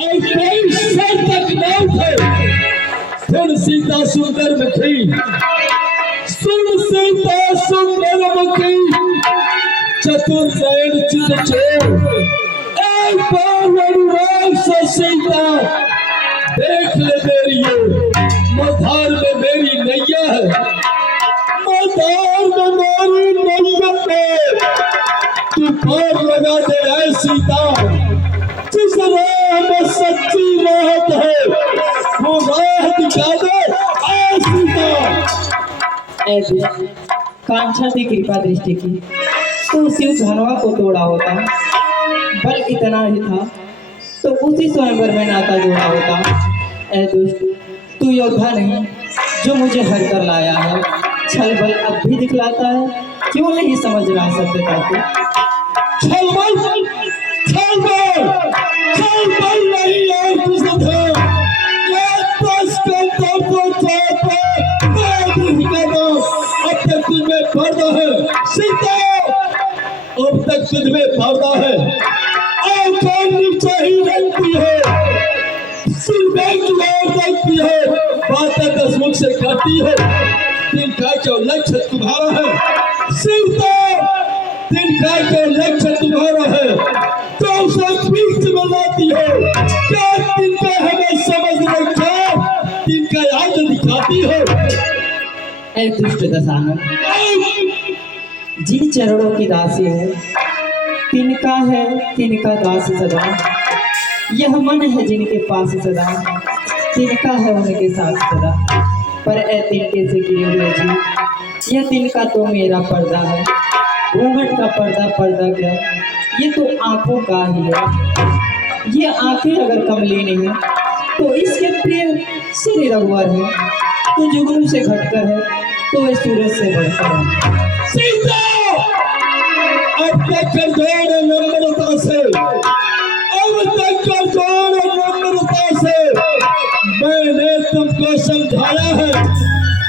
और कोई सर तक न थे। सुन सीता सुंदर मुखी, सुन सीता सुंदर मुखी, चतुर नयन चित चोर, एक बार से सीता देख ले मेरी मधार में मेरी नैया है, मधार में मेरी नैया में तू पार लगा दे ऐ सीता। जिस राह में सच्ची राहत है वो राह दिखा दे ऐ सीता। ऐसे कांक्षा की कृपा दृष्टि की तो शिव धनवा को तोड़ा होता, बल इतना ही था तो उसी स्वयंवर में नाता जोड़ा होता। ऐ दुष्ट, तू योद्धा नहीं जो मुझे हर कर लाया है, छल बल अब भी दिखलाता है, क्यों नहीं समझ रहा सत्यता को। छल बल, छल बल, छल बल नहीं और कुछ है। ये तस्कर तो चाहता अब तक तुझमें पर्दा है सीता, अब तक तुझमें पर्दा है। आंखें नीचे ही रखती है, सिर की ओर देखती है, बातें दसमुख से करती है। तिनका जो लक्ष्य तुम्हारा है सीता, तिनका जो लक्ष्य तुम्हारा है तो उसे बीच में लाती है। क्या तिनका हमें समझ रखा, तिनका याद दिखाती है। ऐ दुष्ट दशानन, जिन चरणों की दासी हो तिनका है तिनका दास सदा, यह मन है जिनके पास सदा, तिनका है उनके साथ सदा। पर ऐ तिनके से गिरे हुए जी, यह तिनका तो मेरा पर्दा है, घूंघट का पर्दा पर्दा क्या, ये तो आंखों का ही है। ये आंखें अगर कमली नहीं तो इसके प्रिय श्री रघुवर है, तो जुगनू से घटकर है तो वे सूरज से बढ़कर है। सीता अब तक कर दो नम्रता से, अब तक कर दो नम्रता से मैंने तुमको समझाया है,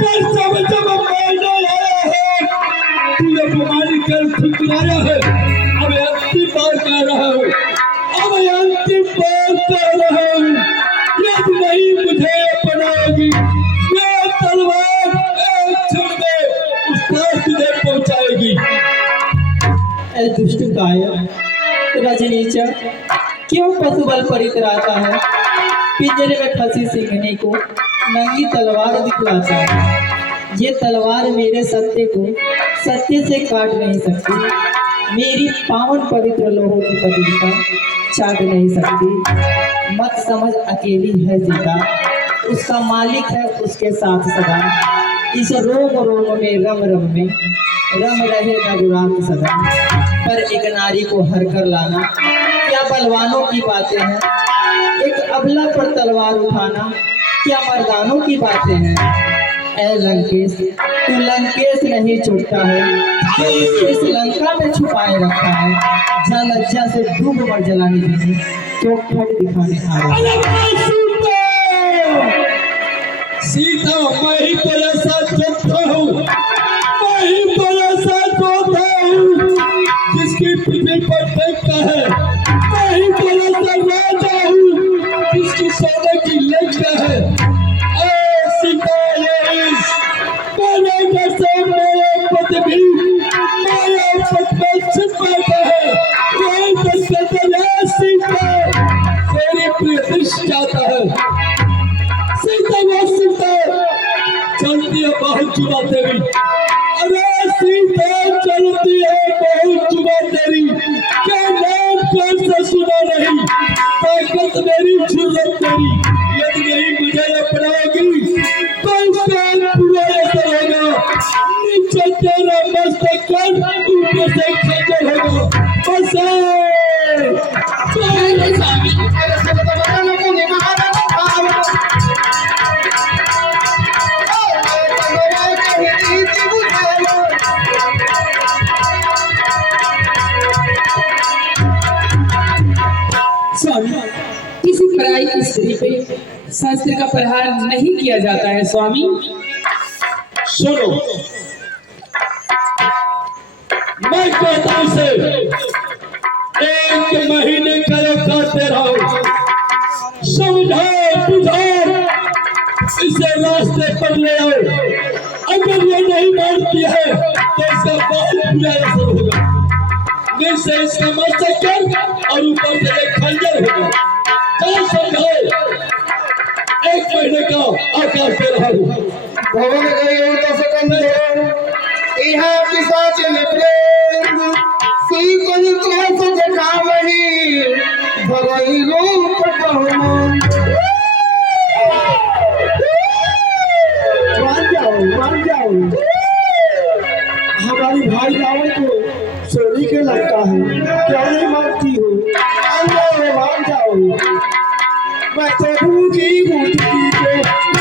पर जब जब मैंने आया है तुझे अपमानी कर ठुकराया है। अब अंतिम बार कह रहा हूँ, अब अंतिम बार कह रहा हूँ, यदि नहीं मुझे अपनाएगी ये तलवार एक क्षण में उस पार तुझे पहुंचाएगी। ऐ दुष्ट काया रजनीचा, क्यों पशु बल परितराता है, पिंजरे में फंसी सिंहनी को नंगी तलवार दिखलाता है। ये तलवार मेरे सत्य को सत्य से काट नहीं सकती, मेरी पावन पवित्र लोहों की पवित्रता चाट नहीं सकती। मत समझ अकेली है सीता, उसका मालिक है उसके साथ सदा, इस रोम रोम में रम रम में रम रहे रघुरात सदा। पर एक नारी को हर कर लाना क्या बलवानों की बातें हैं, एक अबला पर तलवार उठाना क्या मर्दानों की बातें हैं। ऐ लंकेश, तू लंकेश नहीं छूटता है, तो इस लंका में छुपाए रखा है, जहाँ लज्जा से डूब मर जलाने दीजिए क्यों खट दिखाने आ रहा है। सीता मैं ही तेरे साथ चलता हूँ, मैं ही तेरे साथ चलता हूँ, जिसकी पृथ्वी पर देखता है, मैं ही तेरे साथ राजा हूँ, जिसकी सोने की लंका है। ऐ सीता यही मेरे जैसे मेरे पति भी मेरे पद में छिपाता है, वही दर्शन तेरे सीता तेरी प्रिय दृष्टि जाता है। सीता वो सीता चलती है बहुत जुबा तेरी, अरे सीता चलती है बहुत जुबा तेरी, क्या नाम कौन सा सुना नहीं, ताकत मेरी जुर्रत तेरी, यदि नहीं मुझे अपनाएगी तो इसका पूरा असर होगा, नीचे तेरा मस्तक कर ऊपर से खंजर होगा। बस स्वामी, किसी पराई स्त्री पे शास्त्र का प्रहार नहीं किया जाता है स्वामी। सुनो, मैं कहता हूं से 1 महीने का एक खाते रहो, जाना शुरू होगा। नीचे से इसका मस्तक कर और ऊपर से एक खंजर होगा। कौन समझाए? 1 महीने का आकाश दे रहा हूँ। भवन गए तो सकंद इहा पिशाच ने प्रेम सी कोई तो सज खावही भरई रूप बहुमान मान जाओ हमारी भाई रावण को चोरी के लगता है, क्या नहीं मानती हो? मान जाओ मैं तो भूखी भूखी को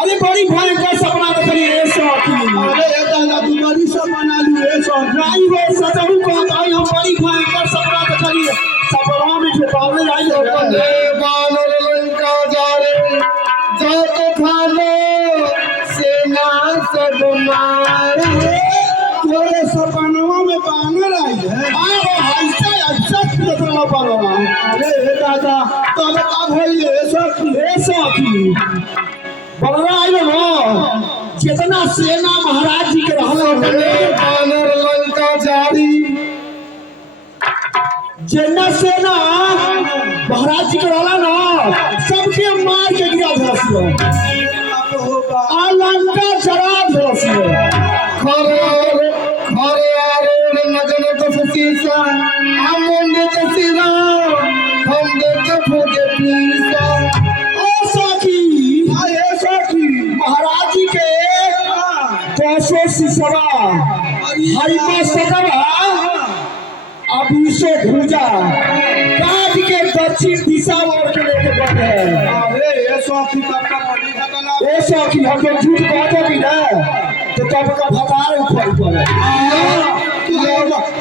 अरे बड़ी भयंकर सपना देखली रे सखी। अरे दादा तू बड़ी सपना ली रे सखी। नहीं रे सचहु कहत हई हम बड़ी भयंकर सपना देखली। सपना में छुपावे आई हो कंदे बानर लंका जा रे जात थाने सेना सब मारे। तोरे सपनवा में बानर आई है? हां ऐसा देखला बानर। अरे दादा तब का भई रे सखी बलरा आइलो न जितना सेना महाराज जी के रहल बानर लंका जारी जितना सेना महाराज जी के रहल न सबके मार के गिरा धरसियो आ लंका जरा धरसियो। खरे नगन तो सीसा हम मुंडे तो सिरा हम दे फुगे पीसा। ओ सखी महाराज जी के 200 सिसवा हरिमा सकवा अभी से भूजा काट के दक्षिण दिशा ओर के लेके बढ़े। अरे ये सखी कब का पड़ी लगला? ए सखी हम जो झूठ कहते भी ना तो तब का भतार ऊपर पड़े।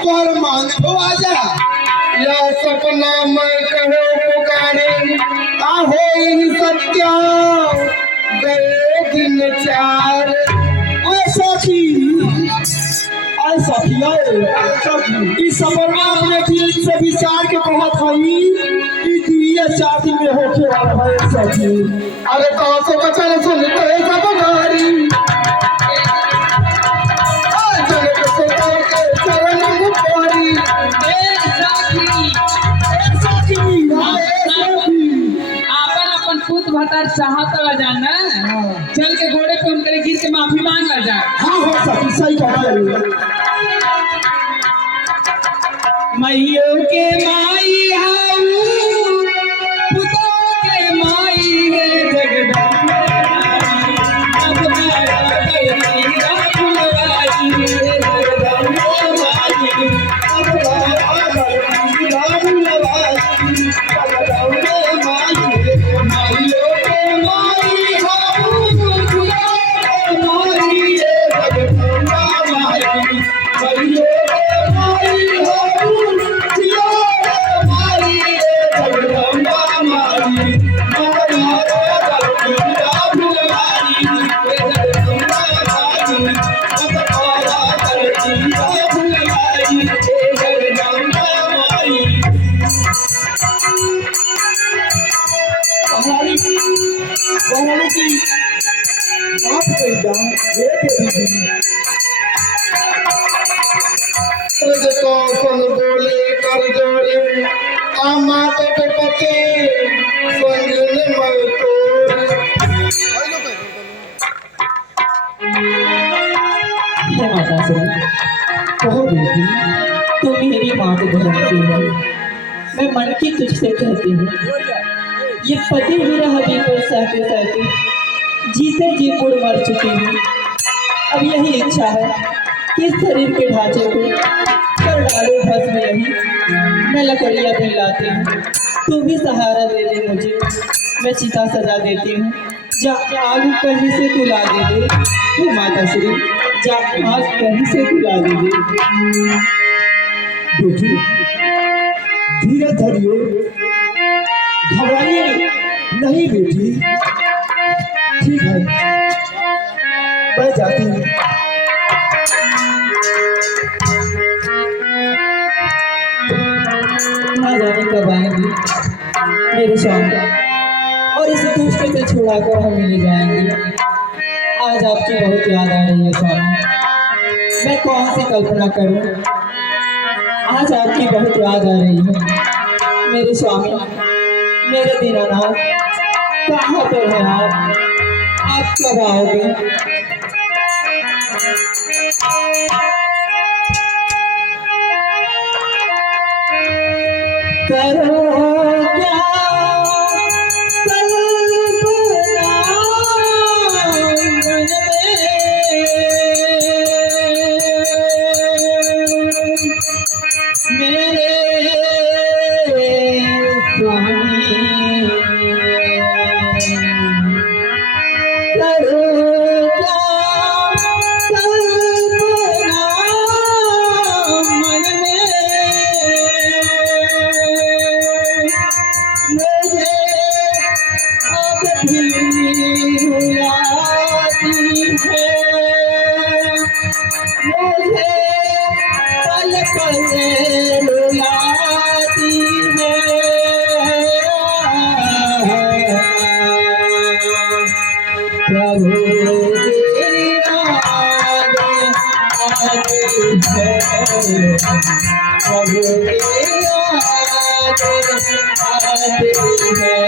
तोर मान हो आजा या सपना मैं कहो पुकारे आहो ही सत्या गए दिन 4। सखी सपना अपने दिल से विचार के कहत हई कि दिए 4 दिन में होके वाला है सखी। अरे तो से बचल सुनते सब गारी चल के सोता के चरण में पड़ी अपन पुत भतार चाहत ला जाना चल के घोड़े पे उनके गिर के माफी मांग ला जा। हाँ हो सखी सही कह रही है। मैयो के माई हाऊ पुतो के माई है जगदम्बा अब मारा गई राखुलवाई है जगदम्बा माई अब मारा गई राखुलवाई जगदम्बा माई मैयो के माई हाऊ कौशल बोले कर जोरे आमा तटपते संगन मलतोर। हे माता श्री, कहो बेटी, तुम मेरी मात धरती हो। मैं मन की तुझसे कहती हूँ, ये पति विरह विपुल सहते सहते जीते जी बुढ़ मर चुकी हूँ। अब यही इच्छा है कि इस शरीर के ढांचे को कर डालो भस्म यही। मैं लकड़ियाँ भी लाती हूँ, तू भी सहारा दे दे मुझे। मैं चिता सजा देती हूँ, जा आग कहीं से तू ला दे दे। हे माता श्री, जा आग कहीं से तू ला दे दे। बेटी धीरे धरिए, घबराइए नहीं बेटी। ठीक है, मैं जाती हूँ। ना जाने कब आएंगी मेरे स्वामी, और इस दुष्ट से छुड़ाकर हम मिल जाएंगे। आज आपकी बहुत याद आ रही है स्वामी, मैं कौन सी कल्पना करूं। आज आपकी बहुत याद आ रही है मेरे स्वामी, मेरे दीनानाथ, कहाँ पर हैं आप कब आओगे। करो क्या कल्पना मन में मेरे स्वामी। करो क्या कल्पना मन में मुझे अब भी रुलाती है। मुझे पल पल रुलाती है। प्रभु तेरी याद आती है। प्रभु तेरी याद आती है।